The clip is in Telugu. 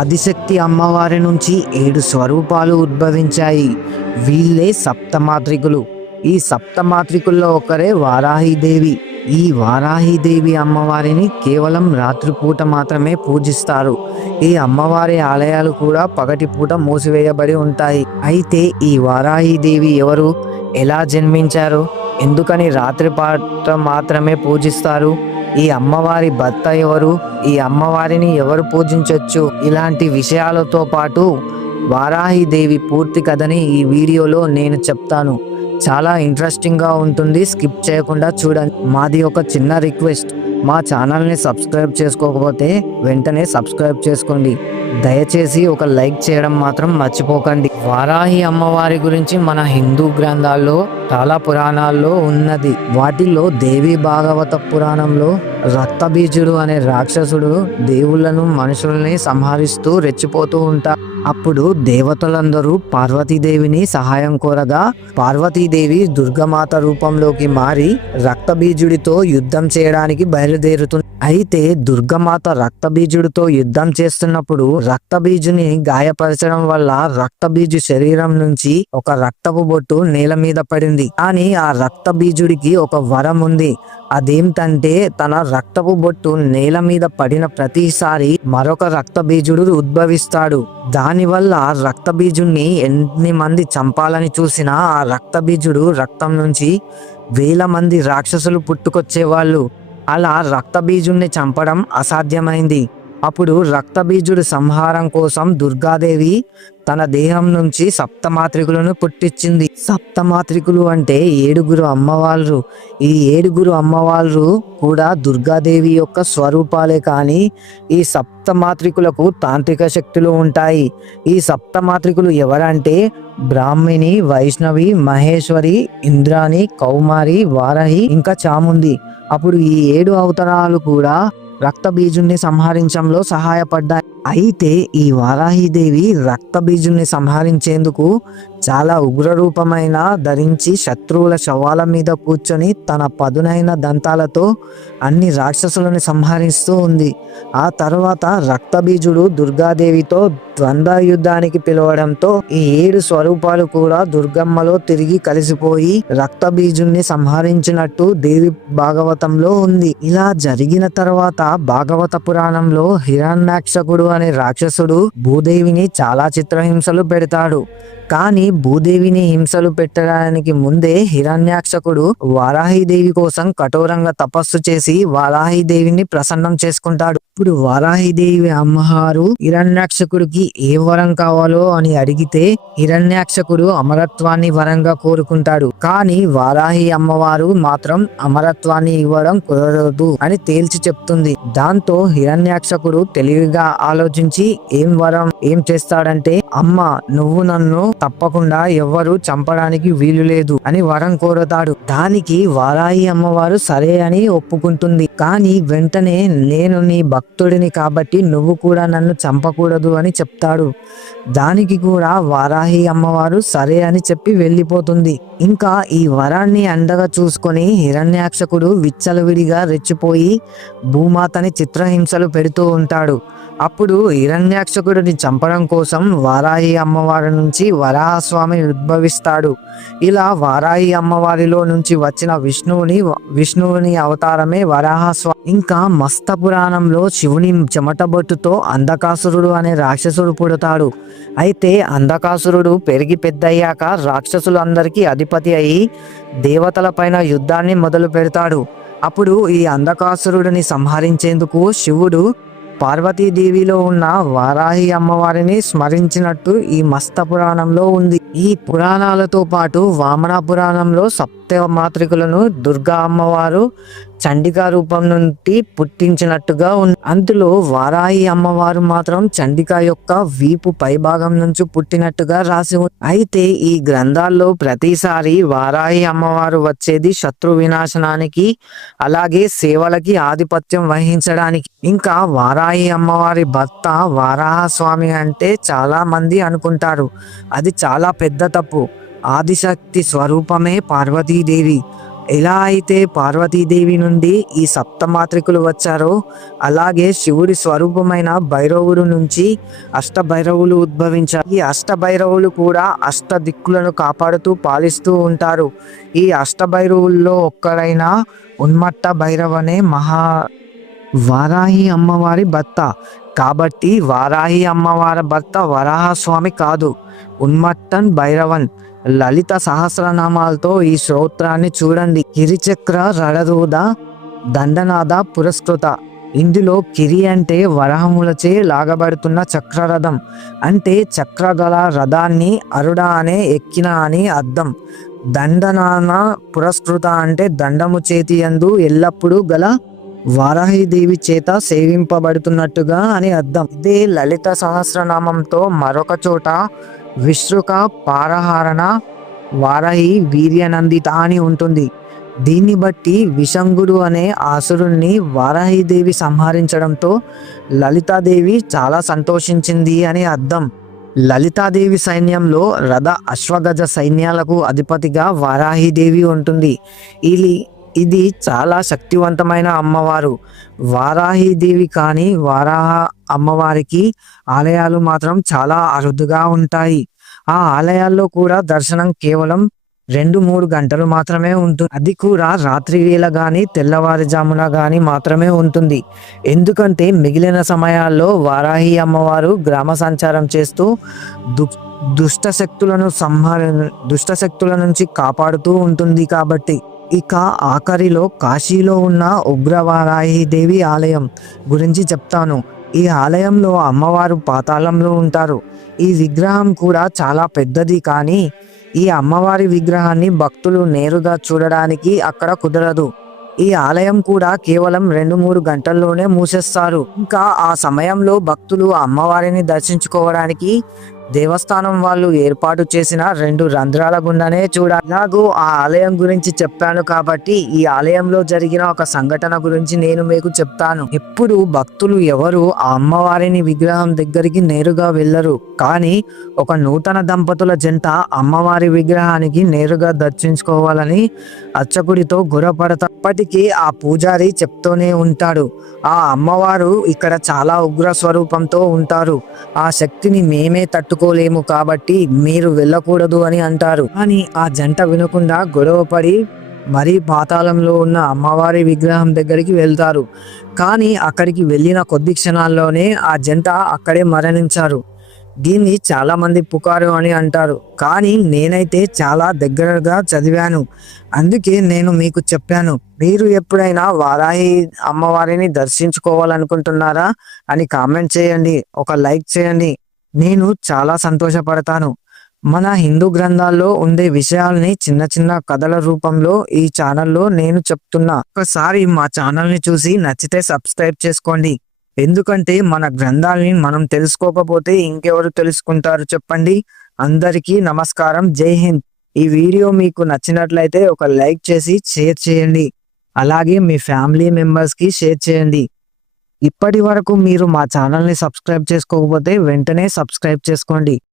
ఆదిశక్తి అమ్మవారి నుంచి 7 స్వరూపాలు ఉద్భవించాయి. వీళ్ళే సప్తమాత్రికులు. ఈ సప్తమాత్రికుల్లో ఒకరే వారాహీదేవి. ఈ వారాహీదేవి అమ్మవారిని కేవలం రాత్రిపూట మాత్రమే పూజిస్తారు. ఈ అమ్మవారి ఆలయాలు కూడా పగటిపూట మూసివేయబడి ఉంటాయి. అయితే ఈ వారాహీదేవి ఎవరు, ఎలా జన్మించారు, ఎందుకని రాత్రిపూట మాత్రమే పూజిస్తారు, ఈ అమ్మవారి భర్త ఎవరు, ఈ అమ్మవారిని ఎవరు పూజించవచ్చు, ఇలాంటి విషయాలతో పాటు వారాహీదేవి పూర్తి కథని ఈ వీడియోలో నేను చెప్తాను. చాలా ఇంట్రెస్టింగ్గా ఉంటుంది, స్కిప్ చేయకుండా చూడండి. మాది ఒక చిన్న రిక్వెస్ట్, మా ఛానల్ని సబ్స్క్రైబ్ చేసుకోకపోతే వెంటనే సబ్స్క్రైబ్ చేసుకోండి. దయచేసి ఒక లైక్ చేయడం మాత్రం మర్చిపోకండి. వారాహి అమ్మవారి గురించి మన హిందూ గ్రంథాల్లో చాలా పురాణాల్లో ఉన్నది. వాటిల్లో దేవి భాగవత పురాణంలో రక్తబీజుడు అనే రాక్షసుడు దేవుళ్లను మనుషుల్ని సంహరిస్తూ రెచ్చిపోతూ ఉంటాడు. అప్పుడు దేవతలందరూ పార్వతీదేవిని సహాయం కోరగా పార్వతీదేవి దుర్గమాత రూపంలోకి మారి రక్తబీజుడితో యుద్ధం చేయడానికి బయలుదేరుతుంది. అయితే దుర్గమాత రక్తబీజుడితో యుద్ధం చేస్తున్నప్పుడు రక్తబీజుని గాయపరచడం వల్ల రక్తబీజు శరీరం నుంచి ఒక రక్తపు బొట్టు నేల మీద పడింది. కానీ ఆ రక్తబీజుడికి ఒక వరం ఉంది. అదేంటంటే తన రక్తపు బొట్టు నేల మీద పడిన ప్రతిసారి మరొక రక్తబీజుడు ఉద్భవిస్తాడు. దానివల్ల రక్తబీజుడిని ఎన్ని మంది చంపాలని చూసినా ఆ రక్తబీజుడు రక్తం నుంచి వేల మంది రాక్షసులు పుట్టుకొచ్చేవాళ్ళు. అలా రక్తబీజుడిని చంపడం అసాధ్యమైంది. అప్పుడు రక్తబీజుడి సంహారం కోసం దుర్గాదేవి తన దేహం నుంచి సప్తమాత్రికులను పుట్టించింది. సప్తమాత్రికులు అంటే 7 అమ్మవాళ్ళు. ఈ 7 అమ్మవాళ్ళు కూడా దుర్గాదేవి యొక్క స్వరూపాలే. కానీ ఈ సప్తమాత్రికులకు తాంత్రిక శక్తులు ఉంటాయి. ఈ సప్తమాత్రికులు ఎవరంటే బ్రాహ్మిణి, వైష్ణవి, మహేశ్వరి, ఇంద్రాణి, కౌమారి, వారాహి, ఇంకా చాముండి. అప్పుడు ఈ 7 అవతారాలు కూడా రక్తబీజుణ్ణి సంహరించడంలో సహాయపడ్డాయి. అయితే ఈ వారాహీదేవి రక్తబీజుణ్ణి సంహరించేందుకు చాలా ఉగ్రరూపమైన ధరించి శత్రువుల శవాల మీద కూర్చొని తన పదునైన దంతాలతో అన్ని రాక్షసులను సంహరిస్తూ ఉంది. ఆ తర్వాత రక్తబీజుడు దుర్గాదేవితో ద్వంద్వ యుద్ధానికి పిలవడంతో ఈ 7 స్వరూపాలు కూడా దుర్గమ్మలో తిరిగి కలిసిపోయి రక్తబీజుణ్ణి సంహరించినట్టు దేవి భాగవతంలో ఉంది. ఇలా జరిగిన తర్వాత భాగవత పురాణంలో హిరణ్యాక్షకుడు అనే రాక్షసుడు భూదేవిని చాలా చిత్రహింసలు పెడతాడు. కానీ భూదేవిని హింసలు పెట్టడానికి ముందే హిరణ్యాక్షకుడు వారాహీదేవి కోసం కఠోరంగా తపస్సు చేసి వారాహీదేవిని ప్రసన్నం చేసుకుంటాడు. ఇప్పుడు వారాహీదేవి అమ్మవారు హిరణ్యాక్షకుడికి ఏ వరం కావాలో అని అడిగితే హిరణ్యాక్షకుడు అమరత్వాన్ని వరంగా కోరుకుంటాడు. కానీ వారాహి అమ్మవారు మాత్రం అమరత్వాన్ని ఇవ్వడం కుదరదు అని తేల్చి చెప్తుంది. దాంతో హిరణ్యాక్షకుడు తెలివిగా ఆలోచించి ఏం చేస్తాడంటే, అమ్మ నువ్వు నన్ను తప్పకుండా ఎవ్వరు చంపడానికి వీలు లేదు అని వరం కోరతాడు. దానికి వారాహి అమ్మవారు సరే అని ఒప్పుకుంటుంది. కానీ వెంటనే నేను నీ భక్తుడిని కాబట్టి నువ్వు కూడా నన్ను చంపకూడదు అని చెప్తాడు. దానికి కూడా వారాహి అమ్మవారు సరే అని చెప్పి వెళ్ళిపోతుంది. ఇంకా ఈ వరాన్ని అండగా చూసుకొని హిరణ్యాక్షకుడు విచ్చలవిడిగా రెచ్చిపోయి భూమాతని చిత్రహింసలు పెడుతూ ఉంటాడు. అప్పుడు హిరణ్యాక్షకుడిని చంపడం కోసం వారాహి అమ్మవారి నుంచి వరాహస్వామి ఉద్భవిస్తాడు. ఇలా వారాహి అమ్మవారిలో నుంచి వచ్చిన విష్ణువుని అవతారమే వరాహస్వామి. ఇంకా మస్త పురాణంలో శివుని చెమటబొట్టుతో అంధకాసురుడు అనే రాక్షసుడు పుడతాడు. అయితే అంధకాసురుడు పెరిగి పెద్దయ్యాక రాక్షసులందరికీ అధిపతి అయి దేవతల పైన యుద్ధాన్ని మొదలు పెడతాడు. అప్పుడు ఈ అంధకాసురుడిని సంహరించేందుకు శివుడు పార్వతీదేవిలో ఉన్న వారాహి అమ్మవారిని స్మరించినట్టు ఈ మస్త పురాణంలో ఉంది. ఈ పురాణాలతో పాటు వామన పురాణంలో సప్తమాత్రికులను దుర్గా అమ్మవారు చండికా రూపం నుండి పుట్టించినట్టుగా ఉంది. అందులో వారాహి అమ్మవారు మాత్రం చండిక యొక్క వీపు పైభాగం నుంచి పుట్టినట్టుగా రాసి ఉంది. అయితే ఈ గ్రంథాల్లో ప్రతిసారి వారాహి అమ్మవారు వచ్చేది శత్రు వినాశనానికి, అలాగే సేవలకి ఆధిపత్యం వహించడానికి. ఇంకా వారాహి అమ్మవారి భర్త వారాహస్వామి అంటే చాలా మంది అనుకుంటారు. అది చాలా పెద్ద తప్పు. ఆదిశక్తి స్వరూపమే పార్వతీదేవి. ఎలా అయితే పార్వతీదేవి నుండి ఈ సప్తమాత్రికులు వచ్చారో అలాగే శివుడి స్వరూపమైన భైరవుడు నుంచి అష్టభైరవులు ఉద్భవించారు. ఈ అష్టభైరవులు కూడా అష్ట దిక్కులను కాపాడుతూ పాలిస్తూ ఉంటారు. ఈ అష్టభైరవుల్లో ఒక్కడైన ఉన్మట్ట భైరవనే వారాహి అమ్మవారి భర్త. కాబట్టి వారాహి అమ్మవారి భర్త వరాహస్వామి కాదు, ఉన్మట్టన్ భైరవన్. లలిత సహస్రనామాలతో ఈ స్తోత్రాన్ని చూడండి. కిరిచక్ర రడరూధ దండనాథ పురస్కృత. ఇందులో కిరి అంటే వరహములచే లాగబడుతున్న చక్రరథం, అంటే చక్రగల రథాన్ని అరుడ అనే ఎక్కిన అని అర్థం. దండనాన పురస్కృత అంటే దండము చేతి యందు ఎల్లప్పుడూ గల వారాహిదేవి చేత సేవింపబడుతున్నట్టుగా అని అర్థం. ఇదే లలిత సహస్రనామంతో మరొక చోట విశ్రుక పారహారణ వారాహి వీర్యనందిత అని ఉంటుంది. దీన్ని బట్టి విశంగుడు అనే ఆసురుణ్ణి వారాహిదేవి సంహరించడంతో లలితాదేవి చాలా సంతోషించింది అని అర్థం. లలితాదేవి సైన్యంలో రథ అశ్వగజ సైన్యాలకు అధిపతిగా వారాహిదేవి ఉంటుంది. ఇది చాలా శక్తివంతమైన అమ్మవారు. వారాహిదేవి కానీ వారాహ అమ్మవారికి ఆలయాలు మాత్రం చాలా అరుదుగా ఉంటాయి. ఆ ఆలయాల్లో కూడా దర్శనం కేవలం 2-3 గంటలు మాత్రమే ఉంటుంది. అది కూడా రాత్రి వేళ కానీ తెల్లవారుజామున కానీ మాత్రమే ఉంటుంది. ఎందుకంటే మిగిలిన సమయాల్లో వారాహి అమ్మవారు గ్రామ సంచారం చేస్తూ దుష్ట శక్తుల నుంచి కాపాడుతూ ఉంటుంది కాబట్టి. ఇక ఆఖరిలో కాశీలో ఉన్న ఉగ్రవారాహి దేవి ఆలయం గురించి చెప్తాను. ఈ ఆలయంలో అమ్మవారు పాతాళంలో ఉంటారు. ఈ విగ్రహం కూడా చాలా పెద్దది, కానీ ఈ అమ్మవారి విగ్రహాన్ని భక్తులు నేరుగా చూడడానికి అక్కడ కుదరదు. ఈ ఆలయం కూడా కేవలం 2-3 గంటల్లోనే మూసేస్తారు. ఇంకా ఆ సమయంలో భక్తులు అమ్మవారిని దర్శించుకోవడానికి దేవస్థానం వాళ్ళు ఏర్పాటు చేసిన 2 రంధ్రాల గుండానే చూడాలి. నాకు ఆ ఆలయం గురించి చెప్పాను కాబట్టి ఈ ఆలయంలో జరిగిన ఒక సంఘటన గురించి నేను మీకు చెప్తాను. ఎప్పుడు భక్తులు ఎవరు ఆ అమ్మవారిని విగ్రహం దగ్గరికి నేరుగా వెళ్ళరు, కానీ ఒక నూతన దంపతుల జంట అమ్మవారి విగ్రహానికి నేరుగా దర్శించుకోవాలని అర్చకుడితో గురపడతప్పటికీ ఆ పూజారి చెప్తూనే ఉంటాడు, ఆ అమ్మవారు ఇక్కడ చాలా ఉగ్ర స్వరూపంతో ఉంటారు, ఆ శక్తిని మేమే తట్టుకోలేము కాబట్టి మీరు వెళ్ళకూడదు అని అంటారు. కానీ ఆ జంట వినకుండా గొడవపడి మరీ పాతాళంలో ఉన్న అమ్మవారి విగ్రహం దగ్గరికి వెళ్తారు. కానీ అక్కడికి వెళ్ళిన కొద్ది క్షణాల్లోనే ఆ జంట అక్కడే మరణించారు. దీన్ని చాలా మంది పుకారు అని అంటారు, కానీ నేనైతే చాలా దగ్గరగా చదివాను, అందుకే నేను మీకు చెప్పాను. మీరు ఎప్పుడైనా వారాహి అమ్మవారిని దర్శించుకోవాలనుకుంటున్నారా అని కామెంట్ చేయండి, ఒక లైక్ చేయండి, నేను చాలా సంతోషపడతాను. మన హిందూ గ్రంథాల్లో ఉండే విషయాల్ని చిన్న చిన్న కథల రూపంలో ఈ ఛానల్లో నేను చెప్తున్నా. ఒకసారి మా ఛానల్ని చూసి నచ్చితే సబ్స్క్రైబ్ చేసుకోండి. ఎందుకంటే మన గ్రంథాలని మనం తెలుసుకోకపోతే ఇంకెవరు తెలుసుకుంటారు చెప్పండి. అందరికీ నమస్కారం, జై హింద్. ఈ వీడియో మీకు నచ్చినట్లయితే ఒక లైక్ చేసి షేర్ చేయండి, అలాగే మీ ఫ్యామిలీ మెంబర్స్కి షేర్ చేయండి. ఇప్పటి వరకు మీరు మా ఛానల్ని సబ్స్క్రైబ్ చేసుకోకపోతే వెంటనే సబ్స్క్రైబ్ చేసుకోండి.